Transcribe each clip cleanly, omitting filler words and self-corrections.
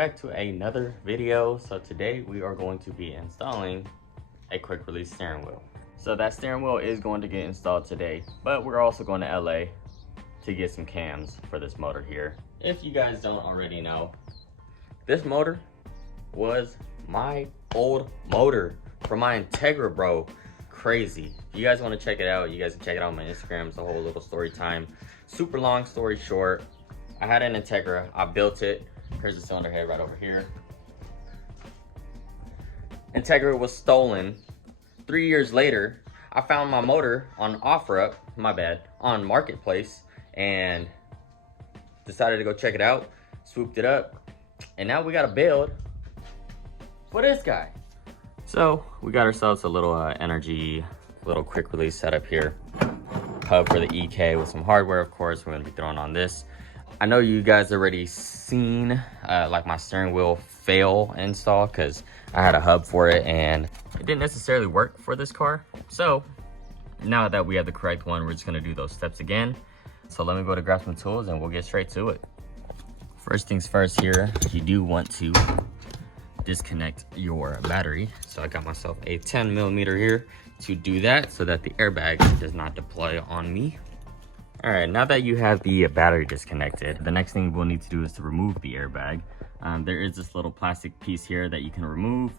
back to another video. So today we are going to be installing a quick release steering wheel. So that steering wheel is going to get installed today, but we're also going to LA to get some cams for this motor here. If you guys don't already know, this motor was my old motor for my Integra, bro. Crazy. If you guys want to check it out, you guys can check it out on my Instagram. It's a whole little story time. Super long story short, I had an Integra, I built it. Here's the cylinder head right over here. Integra was stolen. 3 years later, I found my motor on OfferUp, on Marketplace, and decided to go check it out, swooped it up, and now we got a build for this guy. So we got ourselves a little energy, little quick release setup here. Hub for the EK with some hardware, of course. We're gonna be throwing on this. I know you guys already seen like my steering wheel fail install because I had a hub for it and it didn't necessarily work for this car. So now that we have the correct one, we're just gonna do those steps again. So let me go to grab some tools and we'll get straight to it. First things first here, you do want to disconnect your battery. So I got myself a 10mm here to do that so that the airbag does not deploy on me. All right, now that you have the battery disconnected, the next thing we'll need to do is to remove the airbag. There is this little plastic piece here that you can remove.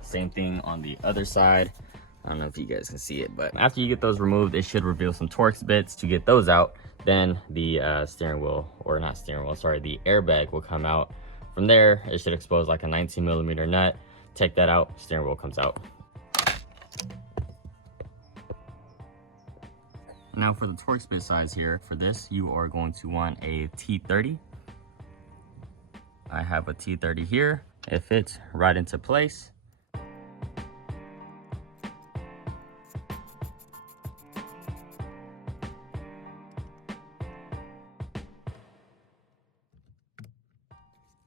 Same thing on the other side. I don't know if you guys can see it, but after you get those removed, it should reveal some Torx bits. To get those out, then the the airbag will come out. From there, it should expose like a 19mm nut. Take that out, steering wheel comes out. Now for the Torx bit size here, for this, you are going to want a T30. I have a T30 here. It fits right into place.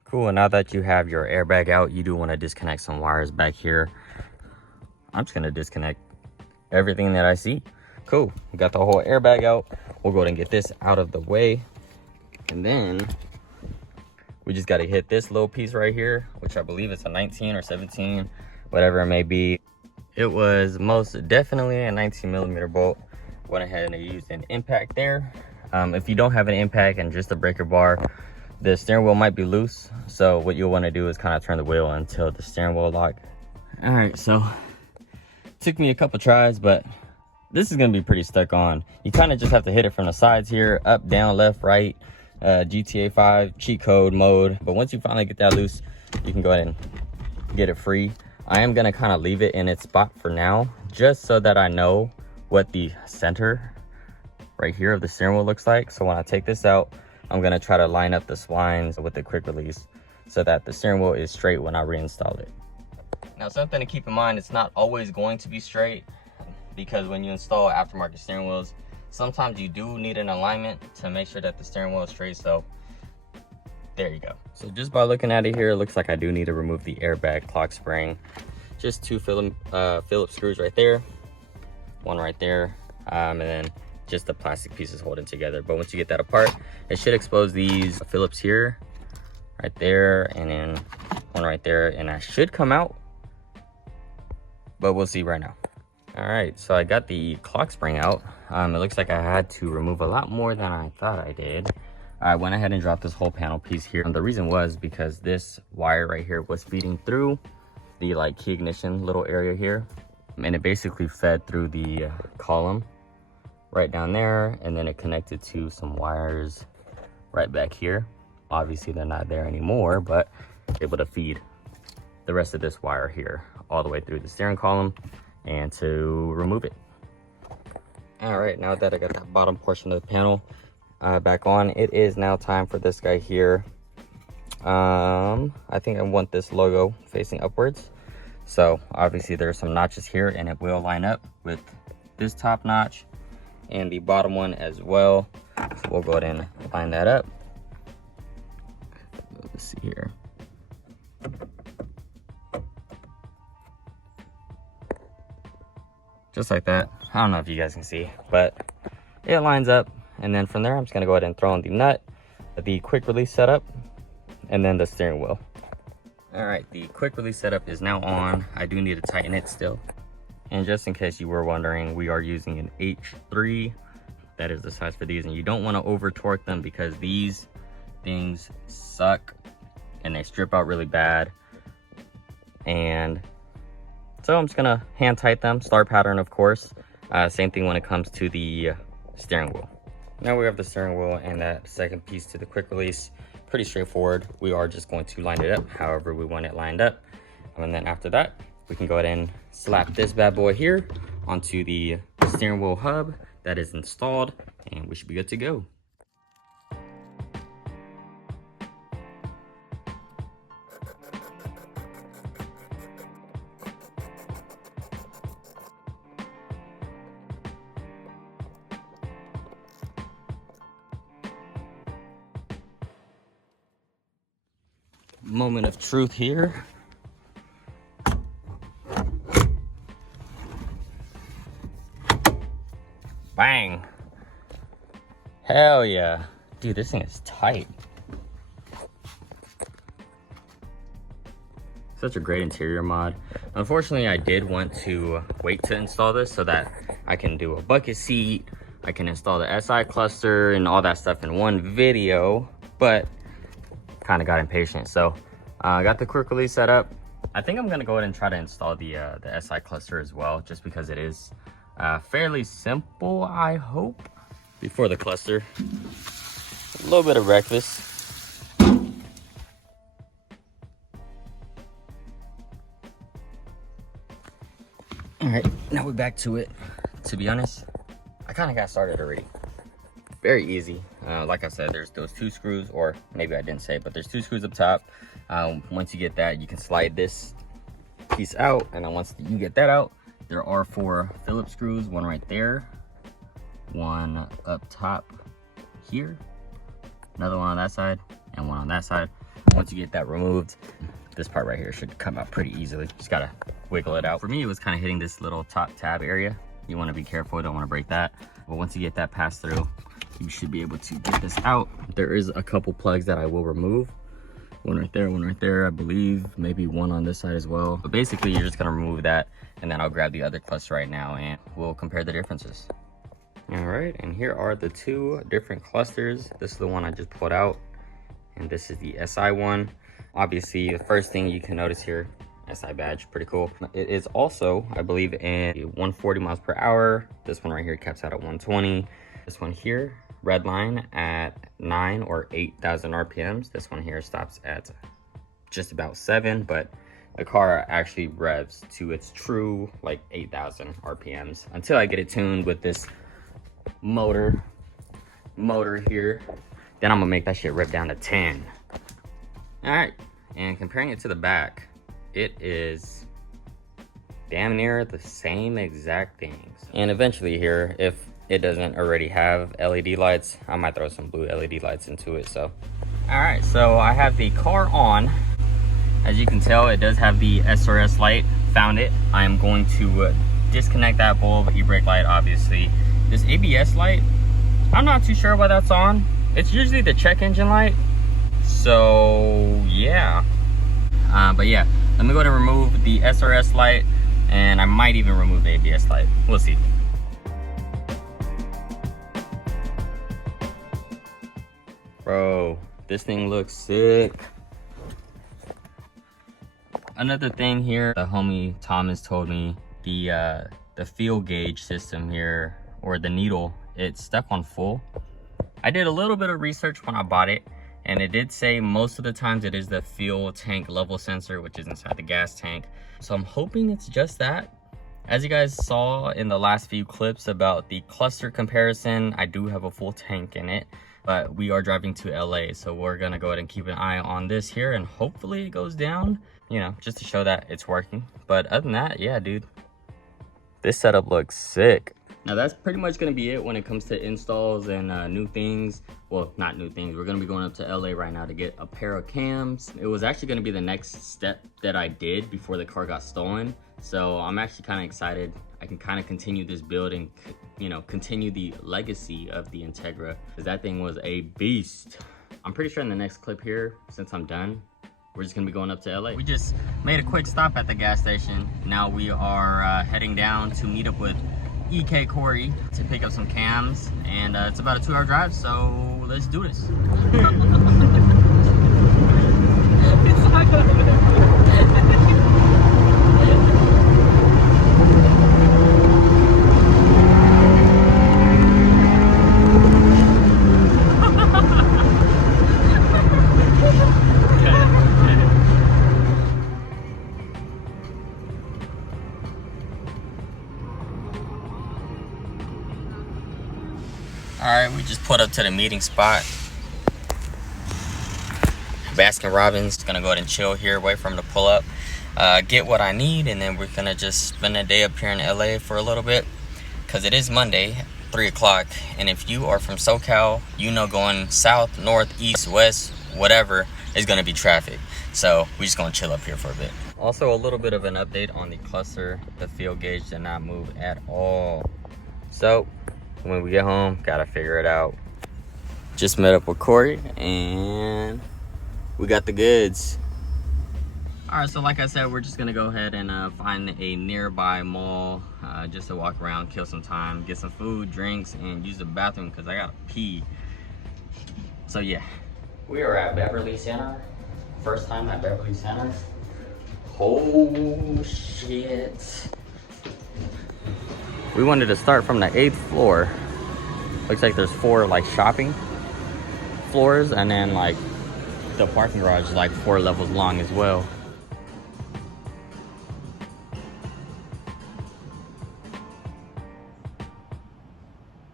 Cool, and now that you have your airbag out, you do want to disconnect some wires back here. I'm just gonna disconnect everything that I see. Cool, we got the whole airbag out. We'll go ahead and get this out of the way. And then we just gotta hit this little piece right here, which I believe it's a 19 or 17, whatever it may be. It was most definitely a 19mm bolt. Went ahead and used an impact there. If you don't have an impact and just a breaker bar, the steering wheel might be loose. So what you'll wanna do is kind of turn the wheel until the steering wheel lock. All right, so took me a couple tries, but this is gonna be pretty stuck on. You kind of just have to hit it from the sides here, up, down, left, right, GTA 5 cheat code mode. But once you finally get that loose, you can go ahead and get it free. I am gonna kind of leave it in its spot for now, just so that I know what the center right here of the steering wheel looks like. So when I take this out, I'm gonna try to line up the splines with the quick release so that the steering wheel is straight when I reinstall it. Now, something to keep in mind, it's not always going to be straight, because when you install aftermarket steering wheels, sometimes you do need an alignment to make sure that the steering wheel is straight. So there you go. So just by looking at it here, it looks like I do need to remove the airbag clock spring. Just two Phillips screws right there, one right there, and then just the plastic pieces holding together. But once you get that apart, it should expose these Phillips here, right there, and then one right there, and that should come out, but we'll see right now. All right, so I got the clock spring out. It looks like I had to remove a lot more than I thought I did. I went ahead and dropped this whole panel piece here. And the reason was because this wire right here was feeding through the key ignition little area here. And it basically fed through the column right down there. And then it connected to some wires right back here. Obviously they're not there anymore, but able to feed the rest of this wire here all the way through the steering column and to remove it. All right, now that I got that bottom portion of the panel back on, it is now time for this guy here. I think I want this logo facing upwards. So obviously there's some notches here and it will line up with this top notch and the bottom one as well. So we'll go ahead and line that up. Let's see here. Just like that. I don't know if you guys can see, but it lines up. And then from there, I'm just gonna go ahead and throw in the nut, the quick release setup, and then the steering wheel. All right, the quick release setup is now on. I do need to tighten it still. And just in case you were wondering, we are using an H3. That is the size for these, and you don't want to over torque them because these things suck and they strip out really bad. And so I'm just gonna hand tighten them, star pattern of course. Same thing when it comes to the steering wheel. Now we have the steering wheel and that second piece to the quick release. Pretty straightforward. We are just going to line it up however we want it lined up. And then after that, we can go ahead and slap this bad boy here onto the steering wheel hub that is installed, and we should be good to go. Moment of truth here. Bang. Hell yeah. Dude, this thing is tight. Such a great interior mod. Unfortunately, I did want to wait to install this so that I can do a bucket seat, I can install the SI cluster and all that stuff in one video, but kind of got impatient. So I got the quick release set up. I think I'm gonna go ahead and try to install the SI cluster as well, just because it is fairly simple, I hope. Before the cluster, a little bit of breakfast. All right, now we're back to it. To be honest, I kind of got started already. Very easy. Like I said, there's those 2 screws, or maybe I didn't say, but there's 2 screws up top. Once you get that, you can slide this piece out, and then once you get that out, there are 4 Phillips screws, one right there, one up top here, another one on that side, and one on that side. Once you get that removed, this part right here should come out pretty easily. Just gotta wiggle it out. For me, it was kind of hitting this little top tab area. You want to be careful, don't want to break that. But once you get that passed through, you should be able to get this out. There is a couple plugs that I will remove. One right there, I believe, maybe one on this side as well. But basically, you're just gonna remove that, and then I'll grab the other cluster right now and we'll compare the differences. All right, and here are the 2 different clusters. This is the one I just pulled out, and this is the SI one. Obviously, the first thing you can notice here, SI badge, pretty cool. It is also, I believe, in 140 miles per hour. This one right here caps out at 120. This one here, red line at 9 or 8,000 RPMs. This one here stops at just about 7, but the car actually revs to its true like 8,000 RPMs until I get it tuned with this motor here. Then I'm gonna make that shit rev down to 10. All right, and comparing it to the back, it is damn near the same exact things. And eventually here, if it doesn't already have LED lights, I might throw some blue LED lights into it. So all right, so I have the car on. As you can tell, it does have the SRS light. Found it. I am going to disconnect that bulb, e-brake light obviously. This ABS light, I'm not too sure why that's on. It's usually the check engine light, so yeah. But yeah, let me go ahead and remove the SRS light, and I might even remove the ABS light. We'll see. Bro, this thing looks sick. Another thing here, the homie Thomas told me, the fuel gauge system here, or the needle, it's stuck on full. I did a little bit of research when I bought it, and it did say most of the times it is the fuel tank level sensor, which is inside the gas tank. So I'm hoping it's just that. As you guys saw in the last few clips about the cluster comparison, I do have a full tank in it, but we are driving to LA, so we're gonna go ahead and keep an eye on this here, and hopefully it goes down, you know, just to show that it's working. But other than that, yeah, dude, this setup looks sick. Now that's pretty much gonna be it when it comes to installs and new things. Well, not new things. We're gonna be going up to LA right now to get a pair of cams. It was actually gonna be the next step that I did before the car got stolen. So I'm actually kind of excited. I can kind of continue this build and, you know, continue the legacy of the Integra, because that thing was a beast. I'm pretty sure in the next clip here, since I'm done, we're just gonna be going up to LA. We just made a quick stop at the gas station. Now we are heading down to meet up with EK Corey to pick up some cams, and it's about a 2-hour drive, so let's do this. Alright, we just put up to the meeting spot. Baskin Robbins, gonna go ahead and chill here, wait for him to pull up, get what I need, and then we're gonna just spend a day up here in LA for a little bit, because it is Monday, 3 o'clock, and if you are from SoCal, you know going south, north, east, west, whatever, is gonna be traffic. So we're just gonna chill up here for a bit. Also, a little bit of an update on the cluster. The field gauge did not move at all. So when we get home, gotta figure it out. Just met up with Corey and we got the goods. All right, so like I said, we're just gonna go ahead and find a nearby mall just to walk around, kill some time, get some food, drinks, and use the bathroom because I gotta pee. So yeah, we are at Beverly Center. First time at Beverly Center. Oh shit. We wanted to start from the 8th floor. Looks like there's 4 like shopping floors, and then like the parking garage is like 4 levels long as well.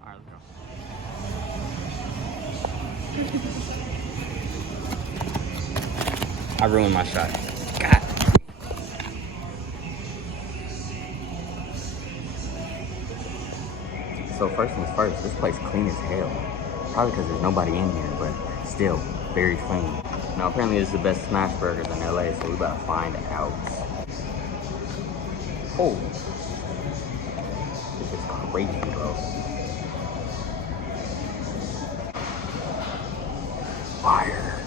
All right, let's go. I ruined my shot. God. So first things first, this place clean as hell. Probably because there's nobody in here, but still very clean. Now apparently this is the best smash burgers in LA, so we gotta find out. Oh, this is crazy, bro. Fire.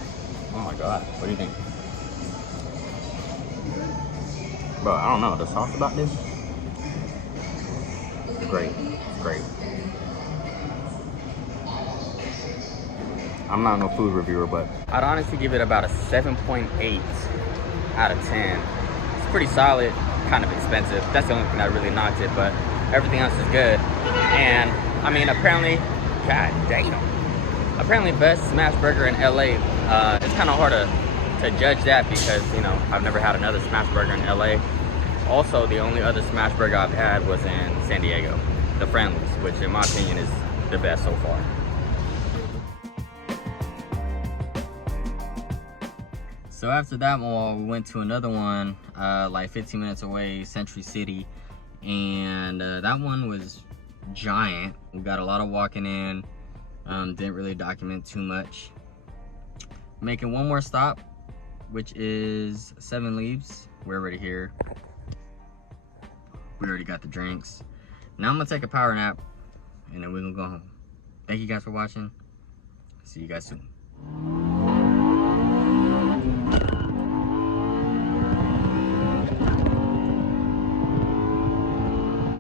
Oh my god, what do you think? Bro, I don't know, the sauce about this? It's great, it's great. I'm not no food reviewer, but I'd honestly give it about a 7.8 out of 10. It's pretty solid, kind of expensive. That's the only thing that really knocked it, but everything else is good. And I mean, apparently, god damn. Apparently best smash burger in LA. It's kind of hard to judge that because, you know, I've never had another smash burger in LA. Also, the only other smash burger I've had was in San Diego, the Friendly's, which in my opinion is the best so far. So after that one, we went to another one, like 15 minutes away, Century City, and that one was giant. We got a lot of walking in, didn't really document too much. Making one more stop, which is 7 Leaves. We're already here. We already got the drinks. Now I'm gonna take a power nap, and then we're gonna go home. Thank you guys for watching. See you guys soon.